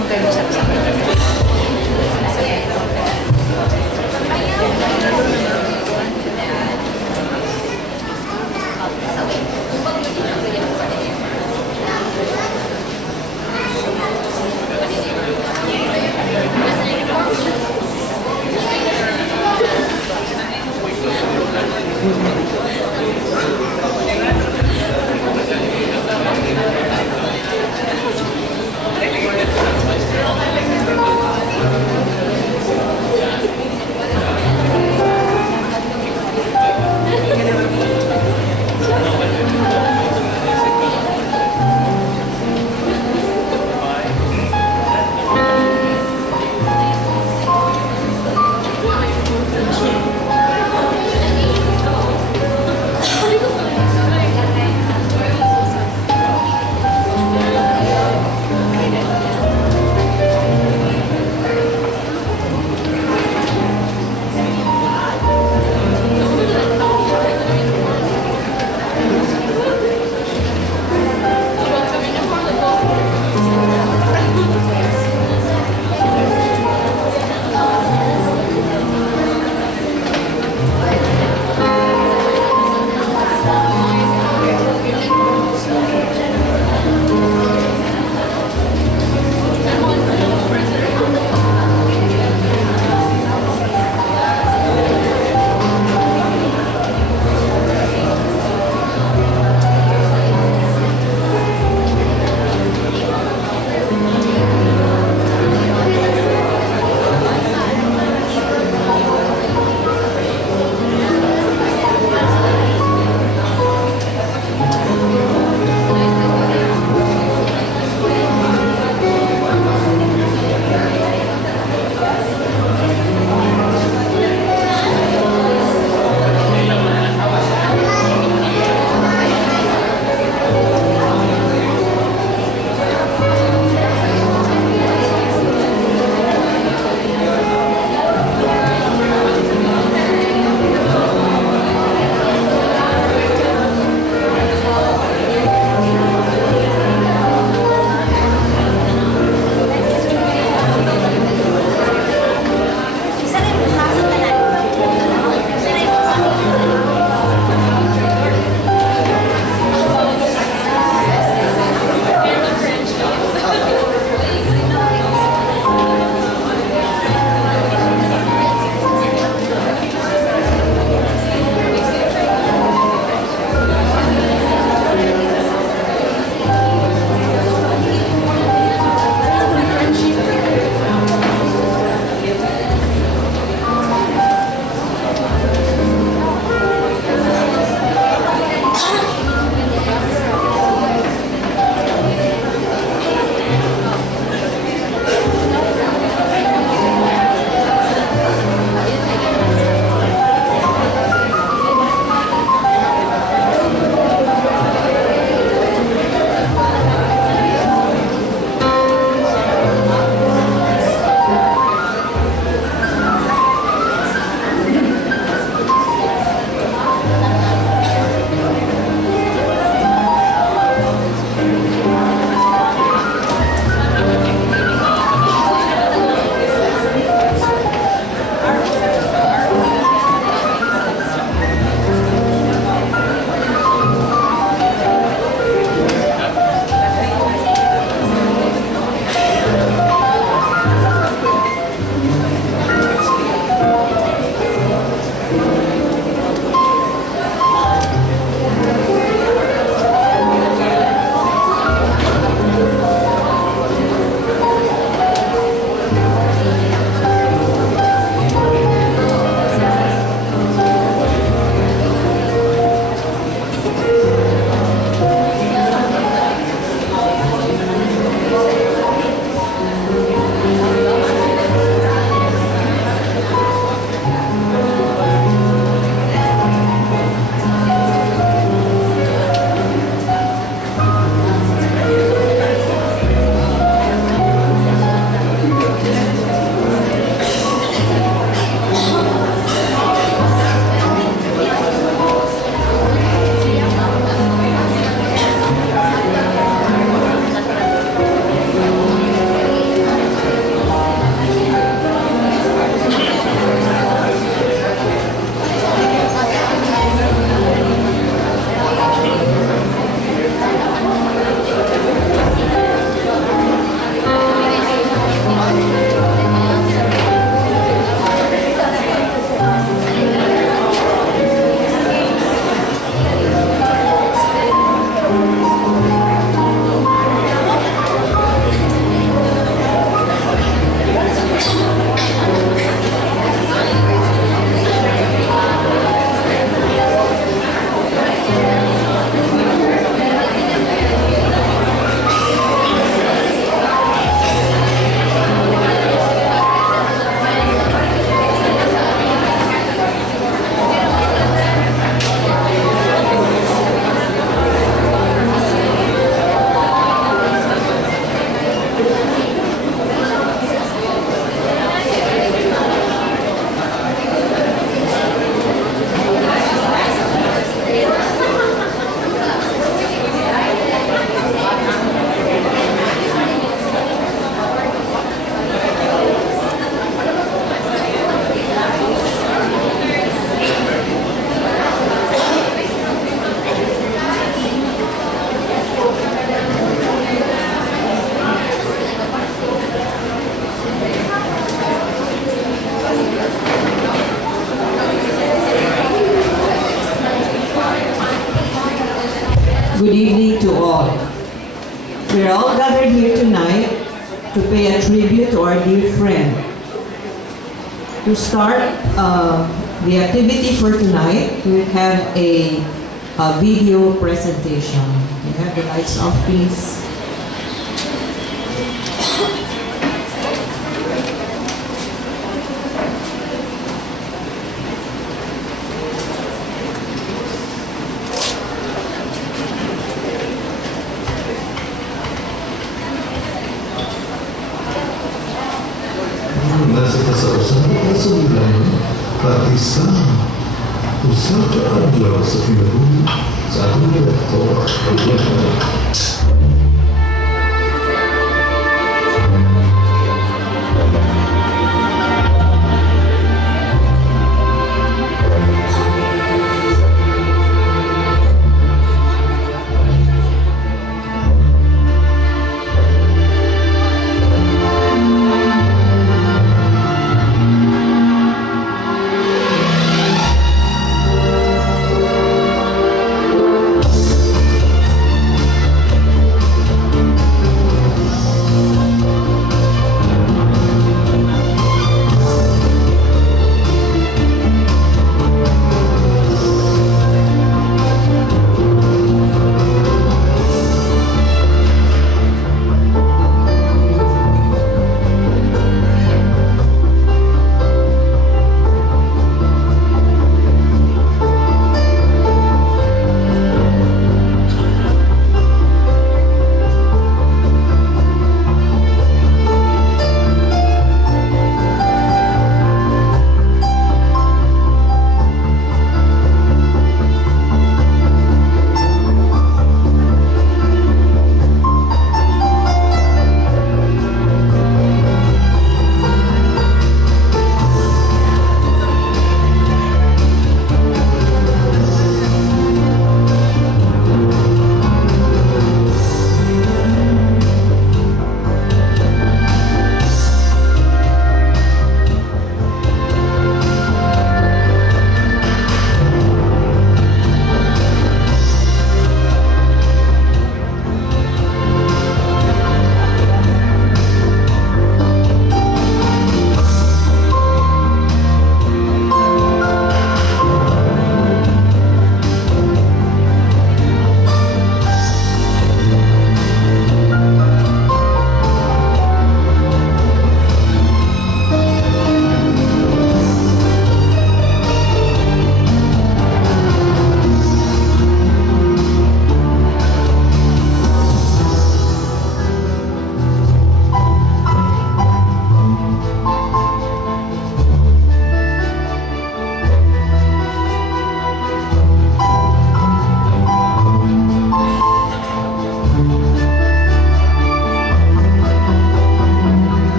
lang kayo sa to pay a tribute to our dear friend. To start the activity for tonight, we have a video presentation. You have the lights off, please. Nasa kasausahan sa wilayah pati sa usaha adlaw sa pinagulong sa atong direktor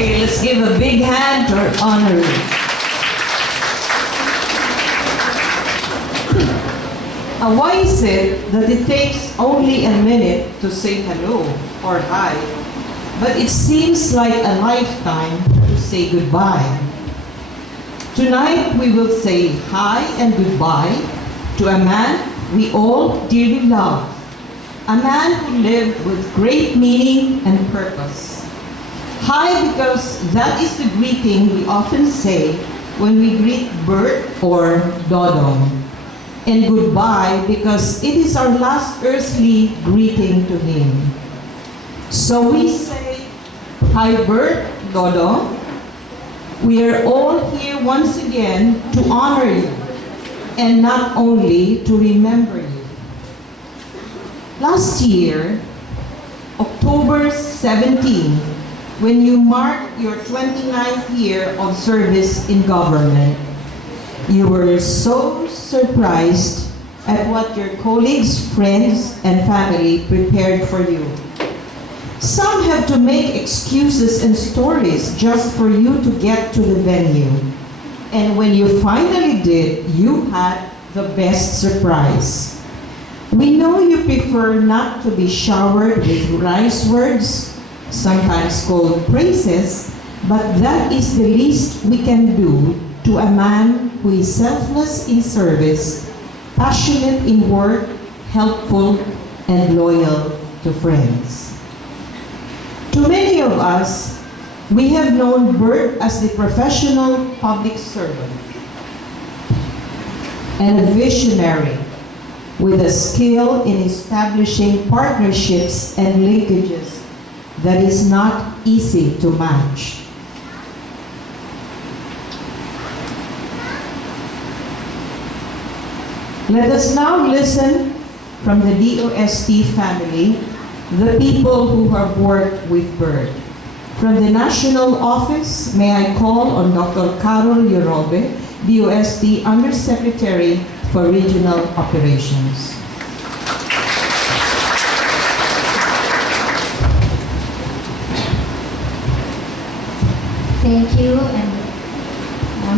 Okay, let's give a big hand to our honoree. Why is it that it takes only a minute to say hello or hi, but it seems like a lifetime to say goodbye? Tonight we will say hi and goodbye to a man we all dearly love, a man who lived with great meaning and purpose. Hi because that is the greeting we often say when we greet Burt or Dodong. And goodbye because it is our last earthly greeting to him. So we say, hi Burt, Dodong. We are all here once again to honor you and not only to remember you. Last year, October 17, when you marked your 29th year of service in government, you were so surprised at what your colleagues, friends, and family prepared for you. Some have to make excuses and stories just for you to get to the venue. And when you finally did, you had the best surprise. We know you prefer not to be showered with nice words, sometimes called praises, but that is the least we can do to a man who is selfless in service, passionate in work, helpful, and loyal to friends. To many of us, we have known Burt as the professional public servant and a visionary with a skill in establishing partnerships and linkages that is not easy to match. Let us now listen from the DOST family, the people who have worked with Burt. From the National Office, may I call on Dr. Carol Yorobe, DOST Undersecretary for Regional Operations. Thank you, and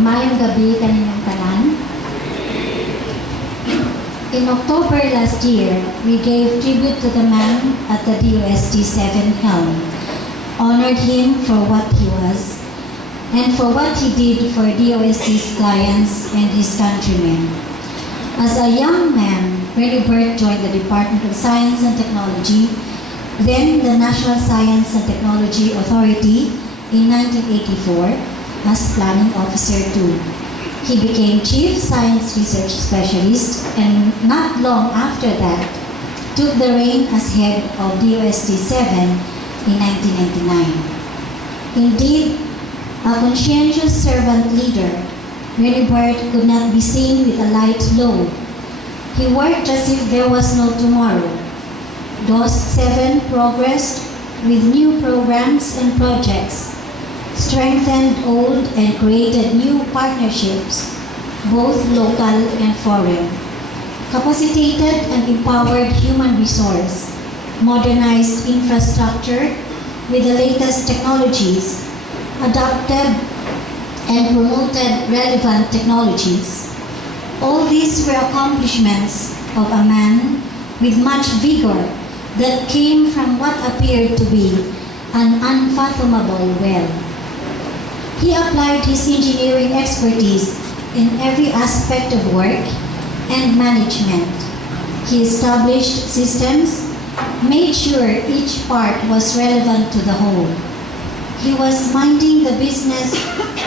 mayong gabi kaninyong tanan. In October last year, we gave tribute to the man at the DOST 7 helm, honored him for what he was, and for what he did for DOST's clients and his countrymen. As a young man, Rene Burt joined the Department of Science and Technology, then the National Science and Technology Authority in 1984 as Planning Officer 2. He became Chief Science Research Specialist and not long after that took the reign as head of DOST 7 in 1999. Indeed, a conscientious servant leader, Rene Burt could not be seen with a light load. He worked as if there was no tomorrow. DOST 7 progressed with new programs and projects, strengthened old and created new partnerships, both local and foreign, capacitated and empowered human resource, modernized infrastructure with the latest technologies, adopted and promoted relevant technologies. All these were accomplishments of a man with much vigor that came from what appeared to be an unfathomable well. He applied his engineering expertise in every aspect of work and management. He established systems, made sure each part was relevant to the whole. He was minding the business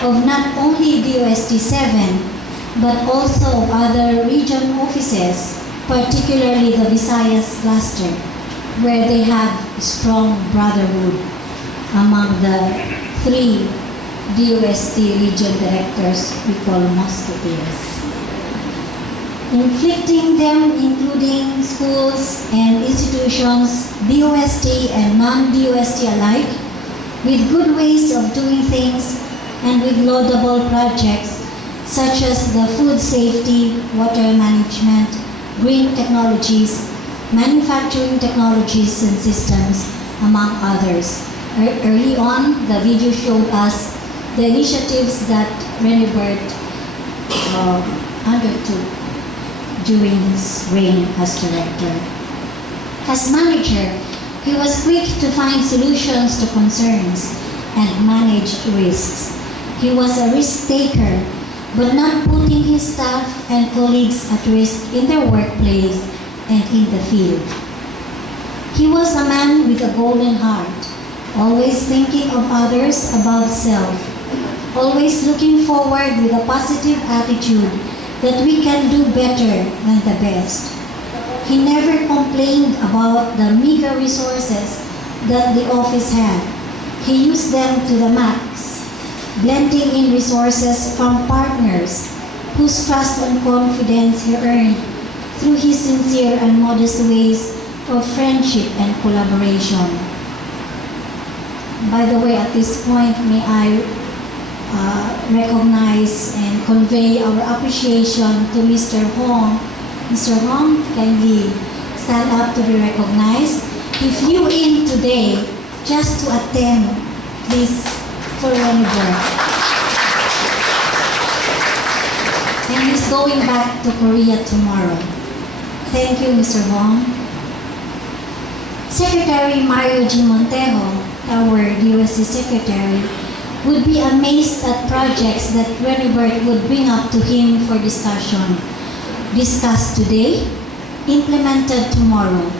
of not only DOST 7, but also of other region offices, particularly the Visayas cluster, where they have strong brotherhood among the 3 DOST region directors we call musketeers. Inflicting them, including schools and institutions, DOST and non-DOST alike, with good ways of doing things and with laudable projects such as the food safety, water management, green technologies, manufacturing technologies and systems, among others. Early on, the video showed us the initiatives that Rene Burt undertook during his reign as director. As manager, he was quick to find solutions to concerns and manage risks. He was a risk taker, but not putting his staff and colleagues at risk in their workplace and in the field. He was a man with a golden heart, always thinking of others above self, always looking forward with a positive attitude that we can do better than the best. He never complained about the meager resources that the office had. He used them to the max, blending in resources from partners whose trust and confidence he earned through his sincere and modest ways of friendship and collaboration. By the way, at this point, may I recognize and convey our appreciation to Mr. Hong. Mr. Hong, kindly stand up to be recognized. He flew in today just to attend this for Rene Burt. And he's going back to Korea tomorrow. Thank you, Mr. Hong. Secretary Mario G. Montejo, our DOST Secretary, would be amazed at projects that Rene Burt would bring up to him for discussion. Discussed today, implemented tomorrow.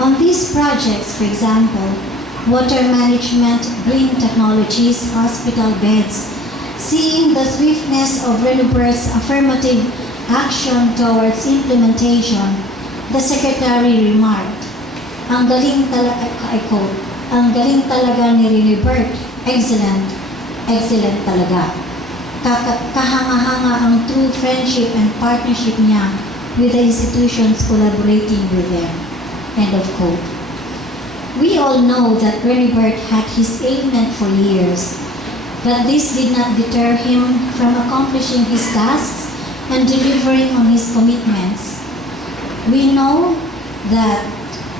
On these projects, for example, water management, green technologies, hospital beds, seeing the swiftness of Rene Burt's affirmative action towards implementation, the Secretary remarked, "Ang galing talaga," I quote, "ang galing talaga ni Rene Burt. Excellent, excellent talaga. Kahanga-hanga ang true friendship and partnership niya with the institutions collaborating with them." End of quote. We all know that Rene Burt had his ailment for years, but this did not deter him from accomplishing his tasks and delivering on his commitments. We know that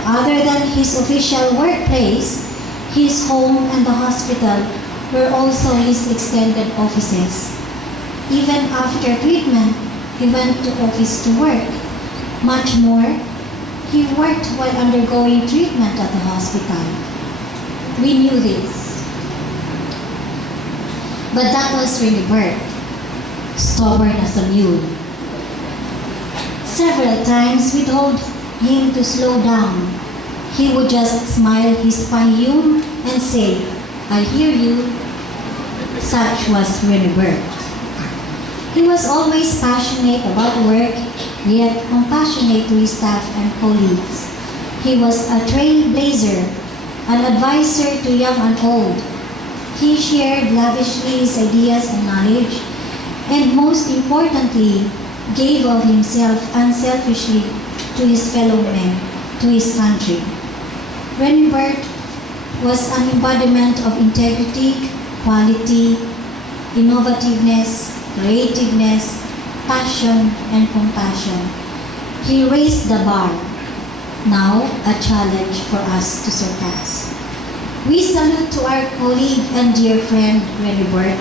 other than his official workplace, his home and the hospital were also his extended offices. Even after treatment, he went to office to work. Much more, he worked while undergoing treatment at the hospital. We knew this. But that was Rene Burt, stubborn as a mule. Several times we told him to slow down. He would just smile his pangyum and say, "I hear you." Such was Rene Burt. He was always passionate about work, yet compassionate to his staff and colleagues. He was a trailblazer, an advisor to young and old. He shared lavishly his ideas and knowledge, and most importantly, gave of himself unselfishly to his fellow men, to his country. Rene Burt was an embodiment of integrity, quality, innovativeness, creativeness, passion, and compassion. He raised the bar, now a challenge for us to surpass. We salute to our colleague and dear friend Rene Burt,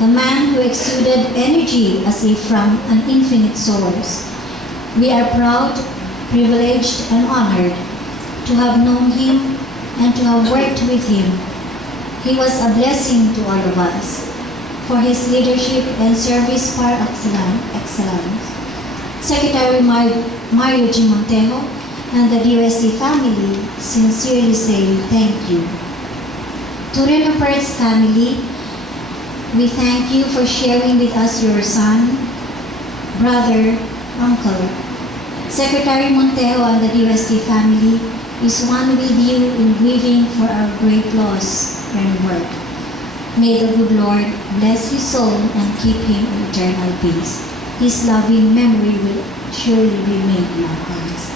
the man who exuded energy as if from an infinite source. We are proud, privileged, and honored to have known him and to have worked with him. He was a blessing to all of us for his leadership and service par excellence. Secretary Mario G. Montejo and the DOST family sincerely say thank you. To Rene Burt's family, we thank you for sharing with us your son, brother, uncle. Secretary Montejo and the DOST family is one with you in grieving for our great loss, Rene Burt. May the good Lord bless his soul and keep him in eternal peace. His loving memory will surely remain in our hearts.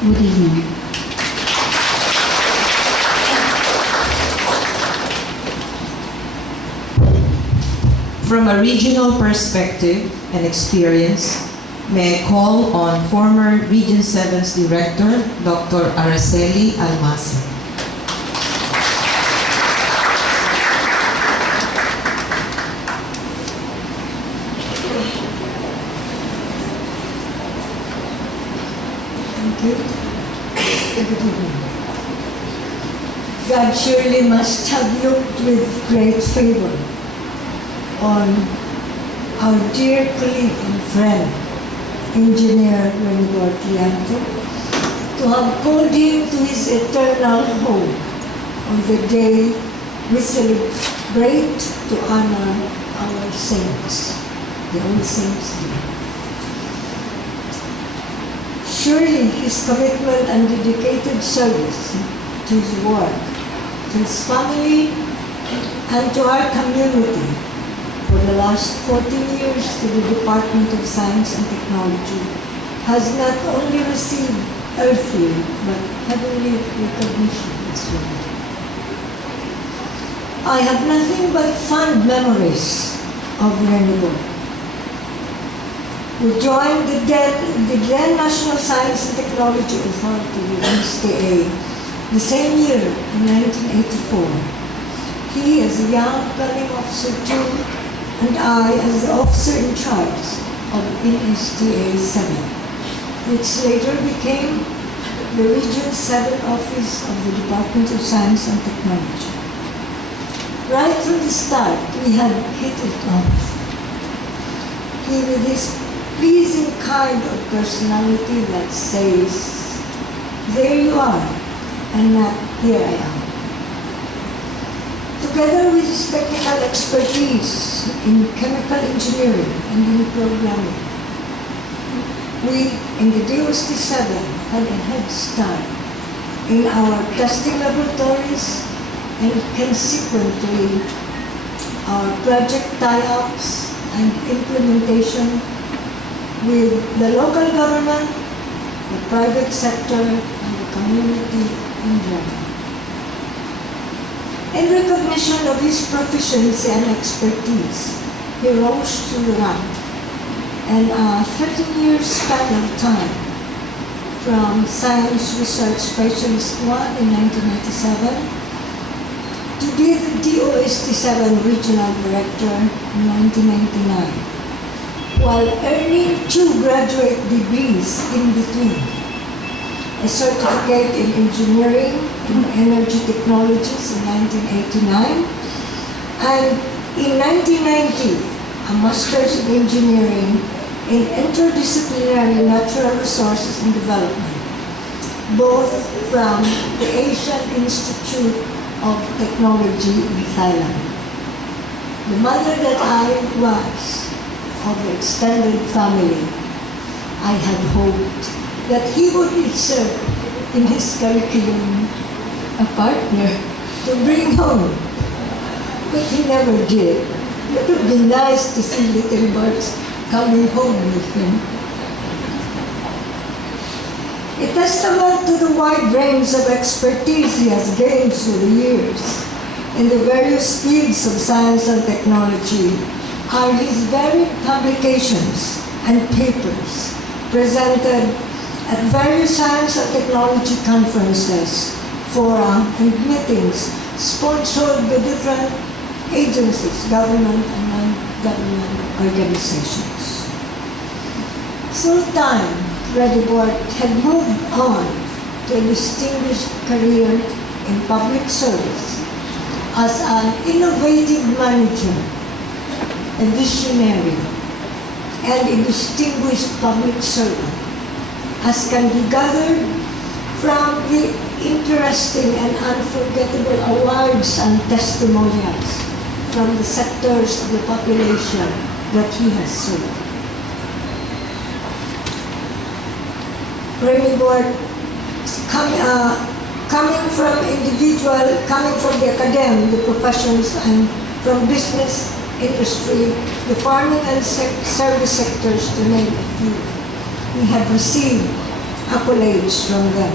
Good evening. From a regional perspective and experience, may I call on former Region 7's Director, Dr. Araceli Almasa. him. God surely must have looked with great favor on our dear colleague and friend, Engineer Rene Burt to have called him to his eternal home on the day we celebrate to honor our saints, the All Saints' Day. Surely his commitment and dedicated service to his work, to his family, and to our community for the last 14 years to the Department of Science and Technology has not only received earthly but heavenly recognition as well. I have nothing but fond memories of Rene Burt. We joined the then National Science and Technology Authority, the NSTA, the same year, in 1984. He as a young planning officer too, and I as the officer in charge of NSTA 7, which later became the Region 7 Office of the Department of Science and Technology. Right from the start, we had hit it off. He, with his pleasing kind of personality that says, "There you are, and not here I am." Together with his technical expertise in chemical engineering and in programming, we in the DOST 7 had a head start in our testing laboratories and consequently our project tie-ups and implementation with the local government, the private sector, and the community in general. In recognition of his proficiency and expertise, he rose to the rank, and a 13-year span of time, from Science Research Specialist 1 in 1987 to be the DOST 7 Regional Director in 1999, while earning 2 graduate degrees in between, a certificate in engineering and energy technologies in 1989, and in 1990, a master's in engineering in interdisciplinary natural resources and development, both from the Asian Institute of Technology in Thailand. The mother that I was of the extended family, I had hoped that he would insert in his curriculum a partner to bring home, but he never did. It would be nice to see little Burts coming home with him. A testament to the wide range of expertise he has gained through the years in the various fields of science and technology are his varied publications and papers presented at various science and technology conferences, fora, and meetings sponsored by different agencies, government and non-government organizations. Through time, Rene Burt had moved on to a distinguished career in public service as an innovative manager, a visionary, and a distinguished public servant, as can be gathered from the interesting and unforgettable awards and testimonials from the sectors of the population that he has served. Rene Burt, coming from the academy, the professions, and from business, industry, the farming and service sectors, to name a few. He had received accolades from them,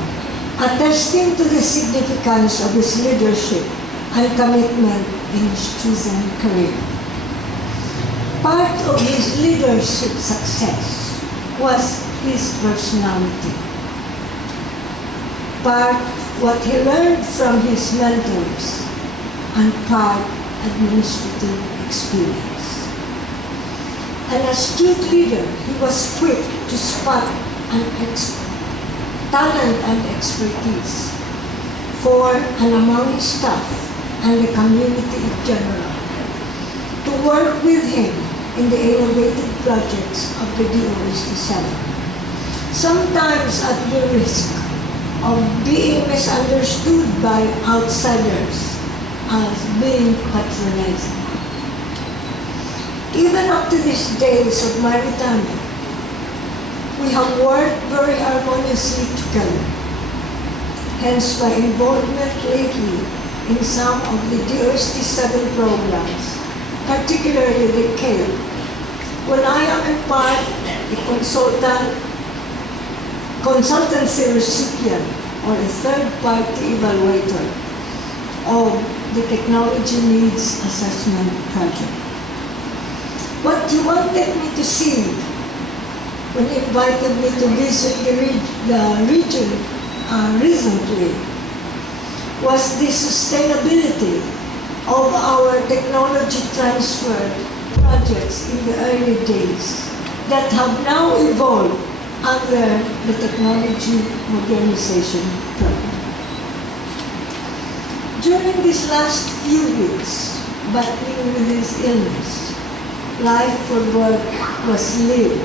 attesting to the significance of his leadership and commitment in his chosen career. Part of his leadership success was his personality. Part what he learned from his mentors, and part administrative experience. An astute leader, he was quick to spot and talent and expertise for and among his staff and the community in general to work with him in the innovative projects of the DOST-7, sometimes at the risk of being misunderstood by outsiders as being patronizing. Even up to these days of my retirement, we have worked very harmoniously together. Hence my involvement lately in some of the DOST-7 programs, particularly the CALE, when I am in part a consultancy recipient or a third-party evaluator of the Technology Needs Assessment Project. What you wanted me to see when you invited me to visit the region recently was the sustainability of our technology transfer projects in the early days that have now evolved under the Technology Modernization Program. During these last few weeks, battling with his illness, life for work was lived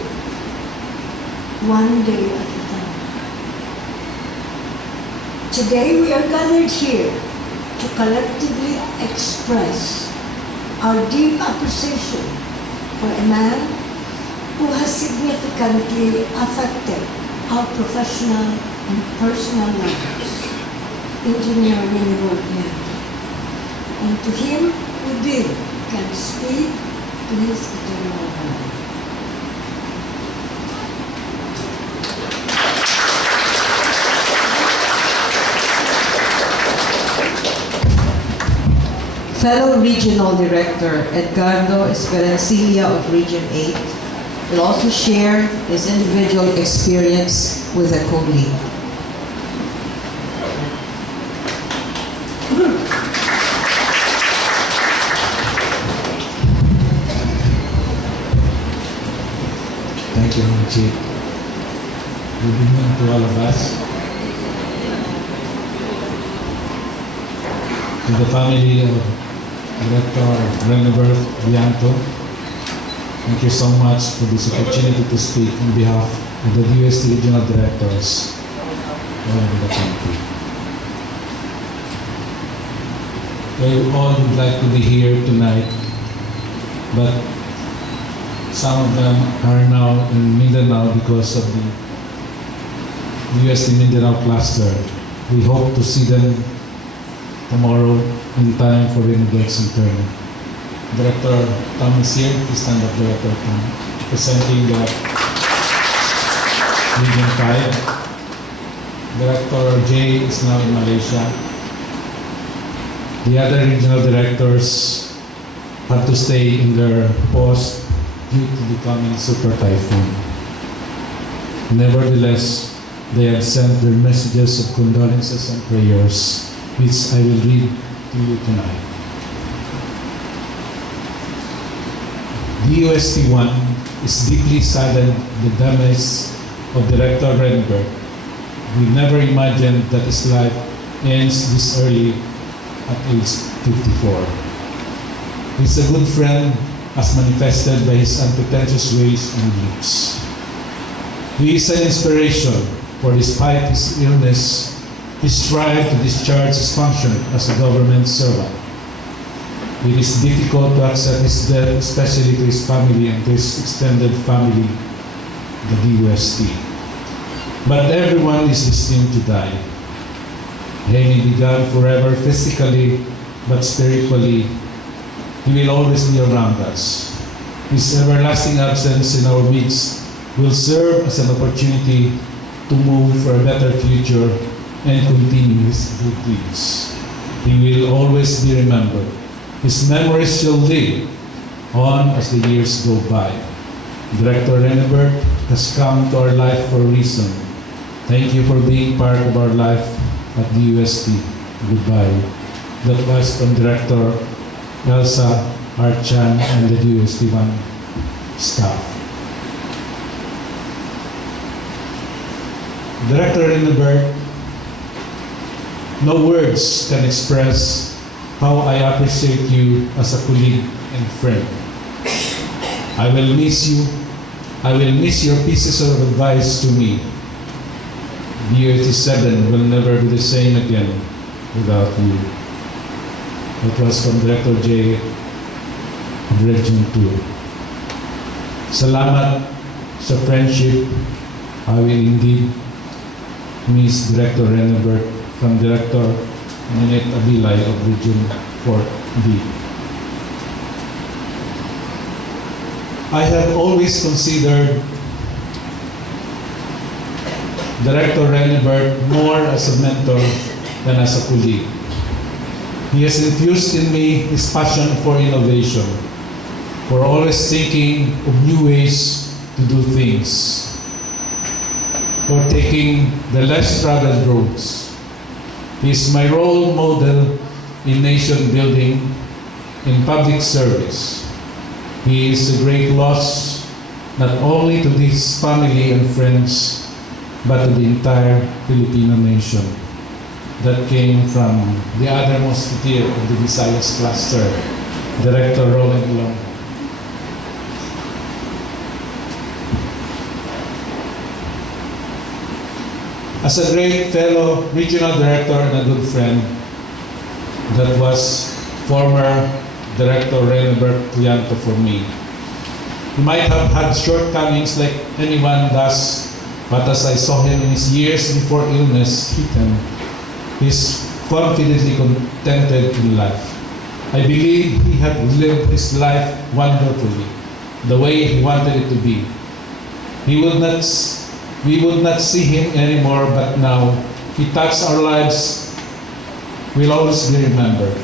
one day at a time. Today we are gathered here to collectively express our deep appreciation for a man who has significantly affected our professional and personal lives, Engineer Rene Burt. And to him we bid Godspeed to his eternal home. Fellow Regional Director Edgardo Esperancilla of Region 8 will also share his individual experience with a colleague. Thank you, Chief. Good evening to all of us. To the family of Director Rene Burt, Llanto, thank you so much for this opportunity to speak on behalf of the DOST Regional Directors all over the country. They all would like to be here tonight, but some of them are now in Mindanao because of the UST Mindanao cluster. We hope to see them tomorrow in time for the Renegates turn. Director Tom is here. Please stand up, Director Tom, presenting the Region 5. Director Jay is now in Malaysia. The other regional directors had to stay in their post due to the coming super typhoon. Nevertheless, they have sent their messages of condolences and prayers, which I will read to you tonight. DOST-1 is deeply saddened the damage of Director Rene Burt. We never imagined that his life ends this early at age 54. He's a good friend as manifested by his unpretentious ways and gifts. He is an inspiration, for despite his illness, he strived to discharge his function as a government servant. It is difficult to accept his death, especially to his family and to his extended family, the DOST. But everyone is destined to die. He may be gone forever physically, but spiritually, he will always be around us. His everlasting absence in our midst will serve as an opportunity to move for a better future and continue his good deeds. He will always be remembered. His memories shall live on as the years go by. Director Rene Burt has come to our life for a reason. Thank you for being part of our life at DOST. Goodbye. That was from Director Elsa Archan and the DOST-1 staff. Director Rene Burt, no words can express how I appreciate you as a colleague and friend. I will miss you. I will miss your pieces of advice to me. U87 will never be the same again without you. It was from Director J. Region 2. Salamat sa friendship. I will indeed miss Director Rene Burt from Director Ninette Abilay of Region 4B. I have always considered Director Rene Burt more as a mentor than as a colleague. He has infused in me his passion for innovation, for always thinking of new ways to do things, for taking the less traveled roads. He is my role model in nation building, in public service. He is a great loss not only to his family and friends, but to the entire Filipino nation that came from the othermost tier of the Visayas cluster, Director Roland Long. As a great fellow regional director and a good friend, that was former Director Rene Burt Llanto for me. He might have had shortcomings like anyone does, but as I saw him in his years before illness hit him, he's confidently contented in life. I believe he had lived his life wonderfully, the way he wanted it to be. We would not see him anymore, but now he touched our lives, will always be remembered.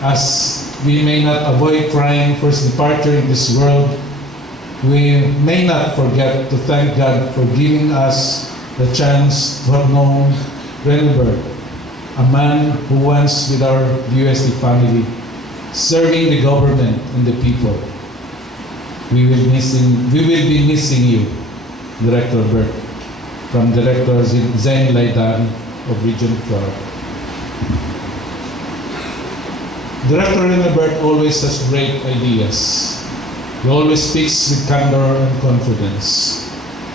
As we may not avoid crying for his departure in this world, we may not forget to thank God for giving us the chance to have known Rene Burt, a man who once with our USD family, serving the government and the people. We will be missing you, Director Burt, from Director Zain Laidan of Region 12. Director Rene Burt always has great ideas. He always speaks with candor and confidence.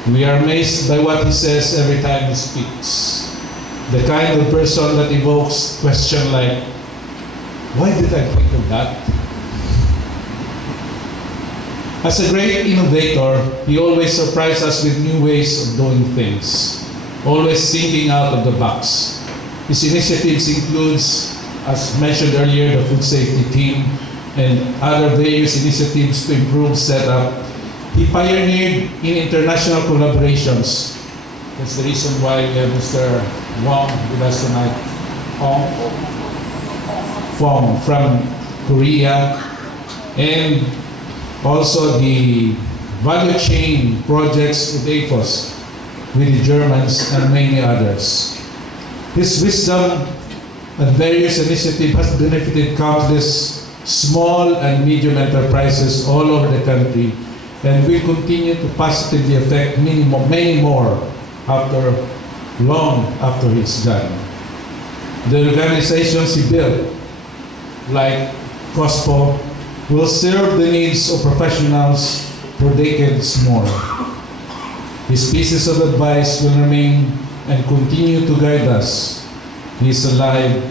We are amazed by what he says every time he speaks. The kind of person that evokes question like, why did I think of that? As a great innovator, he always surprises us with new ways of doing things, always thinking out of the box. His initiatives includes, as mentioned earlier, the food safety team and other various initiatives to improve setup. He pioneered in international collaborations. That's the reason why we have Mr. Wong with us tonight. Fong from Korea, and also the value chain projects with AFOS, with the Germans and many others. His wisdom and various initiatives has benefited countless small and medium enterprises all over the country, and will continue to positively affect many more long after he's gone. The organizations he built, like COSPO, will serve the needs of professionals for decades more. His pieces of advice will remain and continue to guide us. He is alive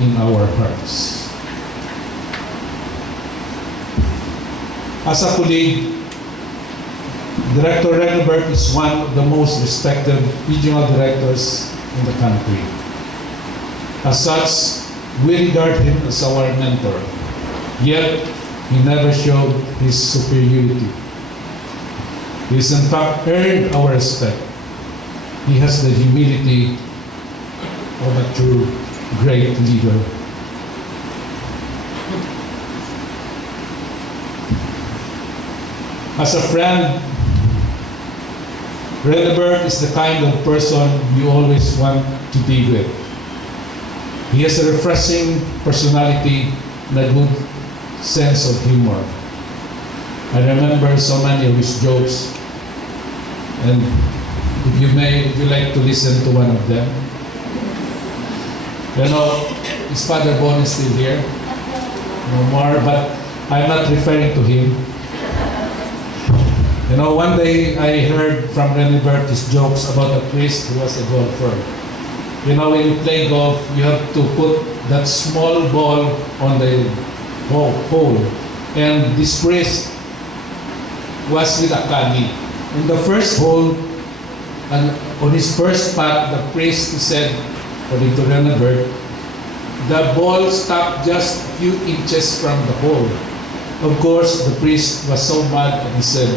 in our hearts. As a colleague, Director Rene Burt is one of the most respected regional directors in the country. As such, we regard him as our mentor, yet he never showed his superiority. He has in fact earned our respect. He has the humility of a true great leader. As a friend, Rene Burt is the kind of person you always want to be with. He has a refreshing personality and a good sense of humor. I remember so many of his jokes, and If you may, would you like to listen to one of them? You know, his father Bon is still here. No more, but I'm not referring to him. You know, one day I heard from Rene Burt his jokes about a priest who was a golfer. You know, when you play golf, you have to put that small ball on the hole. And this priest was with a caddy. In the first hole, and on his first putt, the priest said, according to Rene Burt, the ball stopped just a few inches from the hole. Of course, the priest was so mad and he said,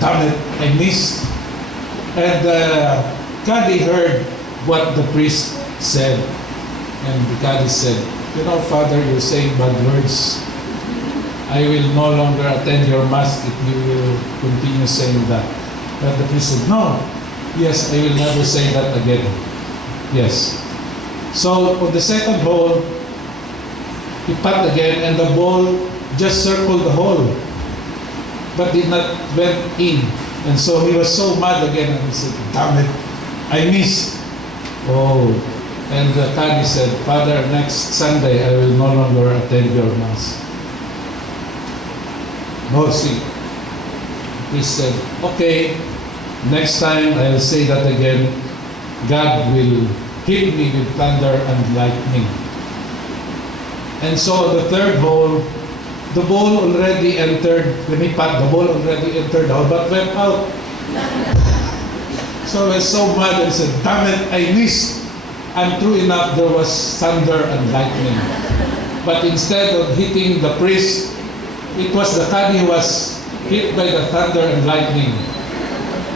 "Damn it, I missed." And the caddy heard what the priest said. And the caddy said, "You know, Father, you're saying bad words. I will no longer attend your mass if you will continue saying that." But the priest said, "No, yes, I will never say that again." Yes. So on the second hole, he putt again and the ball just circled the hole, but did not went in. And so he was so mad again and he said, "Damn it, I missed." Oh, and the caddy said, "Father, next Sunday I will no longer attend your mass." Oh, see. He said, "Okay, next time I'll say that again. God will hit me with thunder and lightning." And so the third hole, the ball already entered, when he putt, the ball already entered out, but went out. So I was so mad and said, "Damn it, I missed." And true enough, there was thunder and lightning. But instead of hitting the priest, it was the caddy who was hit by the thunder and lightning.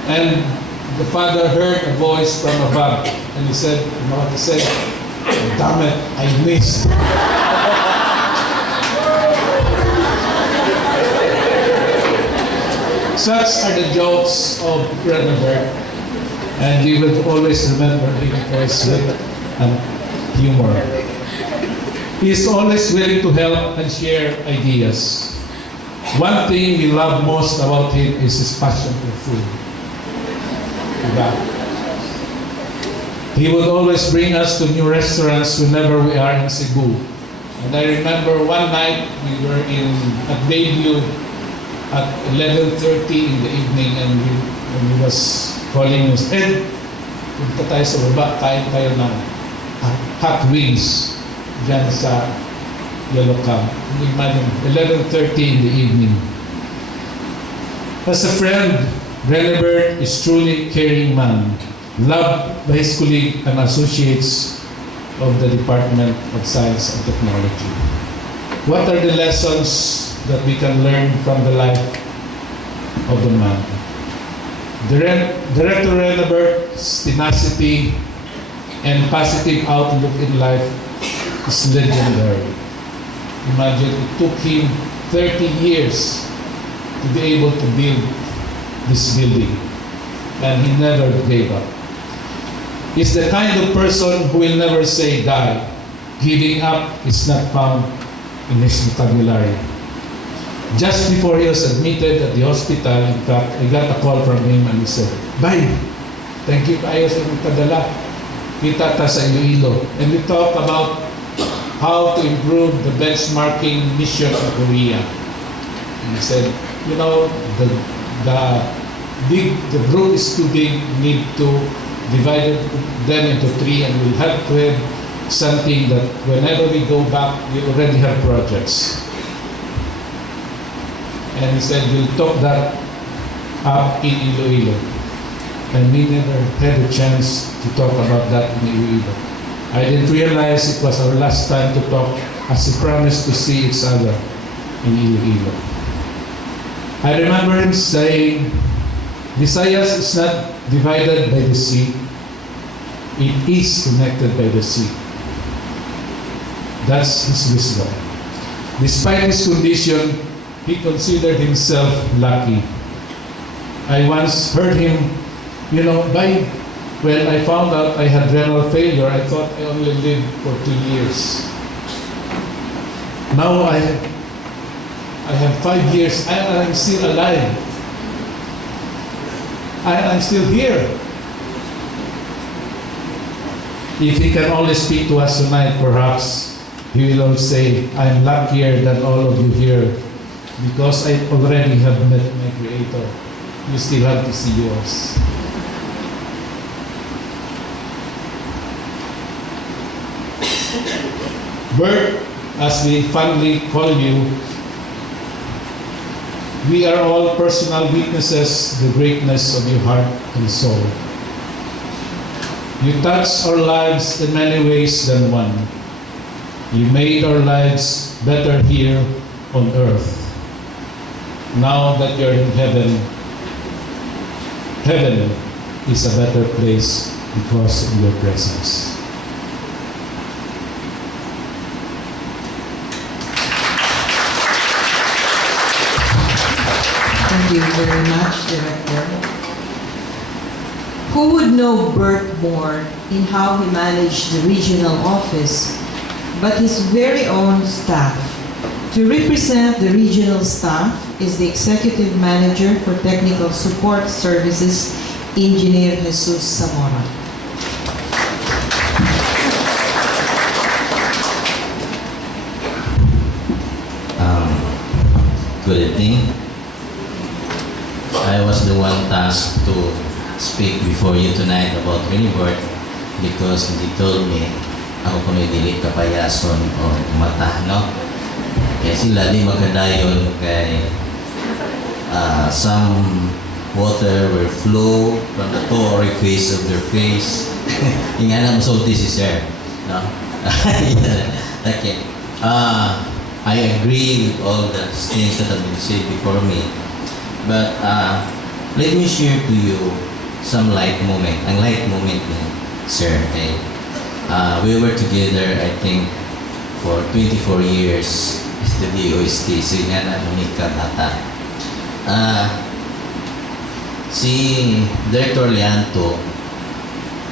And the father heard a voice from above, and he said, you know what he said? "Damn it, I missed." Such are the jokes of Rene Burt, and we will always remember him for his wit and humor. He is always willing to help and share ideas. One thing we love most about him is his passion for food. Diba? He would always bring us to new restaurants whenever we are in Cebu. And I remember one night we were at Bayview at 11:30 in the evening, and he was calling us, "Ed, punta tayo sa baba, kain tayo ng hot wings dyan sa Yellow Camp." Imagine, 11:30 in the evening. As a friend, Rene Burt is truly caring man, loved by his colleagues and associates of the Department of Science and Technology. What are the lessons that we can learn from the life of the man? Director Rene Burt's tenacity and positive outlook in life is legendary. Imagine, it took him 30 years to be able to build this building, and he never gave up. He's the kind of person who will never say die. Giving up is not found in his vocabulary. Just before he was admitted at the hospital, in fact, I got a call from him and he said, "Bye, thank you kayo sa magpadala. Kita ta sa Iloilo." And we talked about how to improve the benchmarking mission of Korea. And he said, you know, the group is too big, need to divide them into 3, and we'll have to have something that whenever we go back, we already have projects. And he said, we'll talk that up in Iloilo. And we never had a chance to talk about that in Iloilo. I didn't realize it was our last time to talk, as we promised to see each other in Iloilo. I remember him saying, Visayas is not divided by the sea. It is connected by the sea. That's his wisdom. Despite his condition, he considered himself lucky. I once heard him, you know, when I found out I had renal failure, I thought I only lived for 2 years. Now I have 5 years, and I'm still alive. I'm still here. if he can only speak to us tonight, perhaps he will all say, I'm luckier than all of you here because I already have met my Creator. You still have to see yours. Burt, as we fondly call you, we are all personal witnesses to the greatness of your heart and soul. You touched our lives in many ways than one. You made our lives better here on earth. Now that you're in heaven, heaven is a better place because of your presence. Thank you very much, Director. Who would know Burt more in how he managed the regional office, but his very own staff? To represent the regional staff is the Executive Manager for Technical Support Services, Engineer Jesus Zamora. Good evening. I was the one tasked to speak before you tonight about Rene Burt because he told me ako kung dili kapayason o mata, no? Kaya sila di magkadayon kay some water will flow from the two orifice of their face. Yung alam mo, so this is there, no? Okay. I agree with all the things that have been said before me. But let me share to you some light moment. Ang light moment ni Sir. Okay? We were together, I think, for 24 years as the DOST. So nga na unika bata. Si Director Llanto,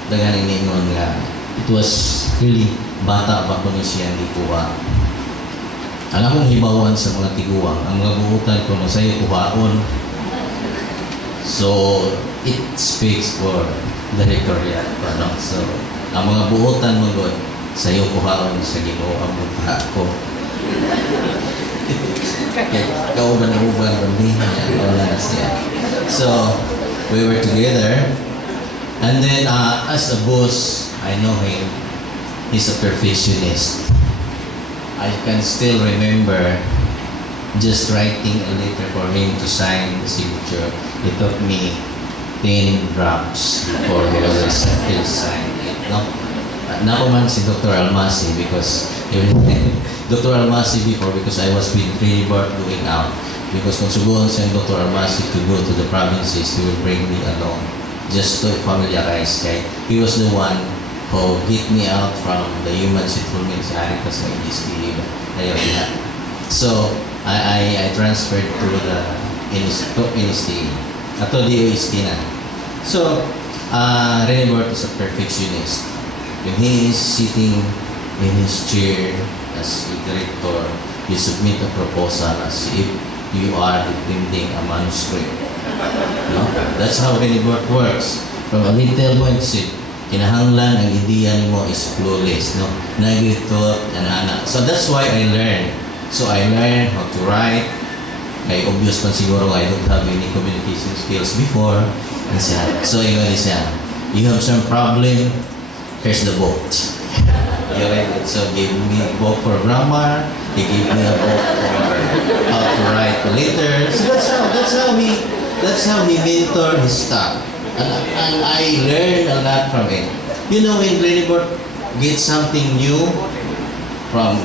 dagan iningon nga, it was really bata pa ko siya hindi kuha. Ang akong hibawan sa mga tiguang, ang mga buutan ko na sa'yo kuhaon. So, it speaks for the recorded. No? So, ang mga buutan mo doon, sa'yo kuhaon sa Ginoo ang mukha ko. Kauban na uban ng bihin. So, we were together. And then, as a boss, I know him. He's a perfectionist. I can still remember just writing a letter for him to sign the signature. It took me 10 drops before he will sign it. No? Nakuman si Dr. Almasi because Dr. Almasi before because I was with Rene Burt going out. Because kung subuhan siya Dr. Almasi to go to the provinces, he will bring me along just to familiarize. Kay he was the one who get me out from the human settlement sa Arikas sa IDST. So, I transferred to the IDST. Ato DOST na. So, Rene Burt is a perfectionist. When he is sitting in his chair as a director, you submit a proposal as if you are defending a manuscript. No? That's how Rene Burt works. From a little mindset, kinahanglan ang ideya mo is flawless, no? Nag-thought, ana. So that's why I learned. So I learned how to write. Kay obvious pa siguro I don't have any communication skills before. So yun siya. You have some problem, here's the book. So gave me a book for grammar. He gave me a book for how to write letters. So that's how he mentored his staff. And I learned a lot from it. You know, when Rene Burt gets something new from,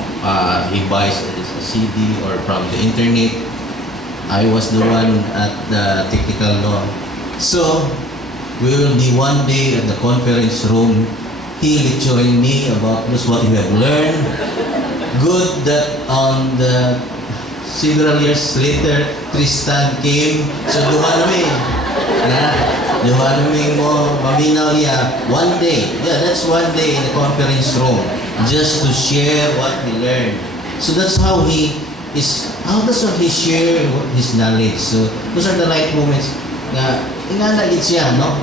he buys a CD or from the internet, I was the one at the technical law. So, we will be one day at the conference room, he lecturing me about this, what we have learned. Good that on the several years later, Tristan came, so dumanami. Dumanami mo, maminaw niya, one day, that's one day in the conference room, just to share what we learned. So that's how he share his knowledge. So those are the right moments na inanagit siya, no?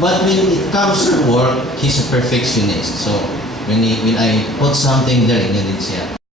But when it comes to work, he's a perfectionist. So when I put something there, inyan din siya.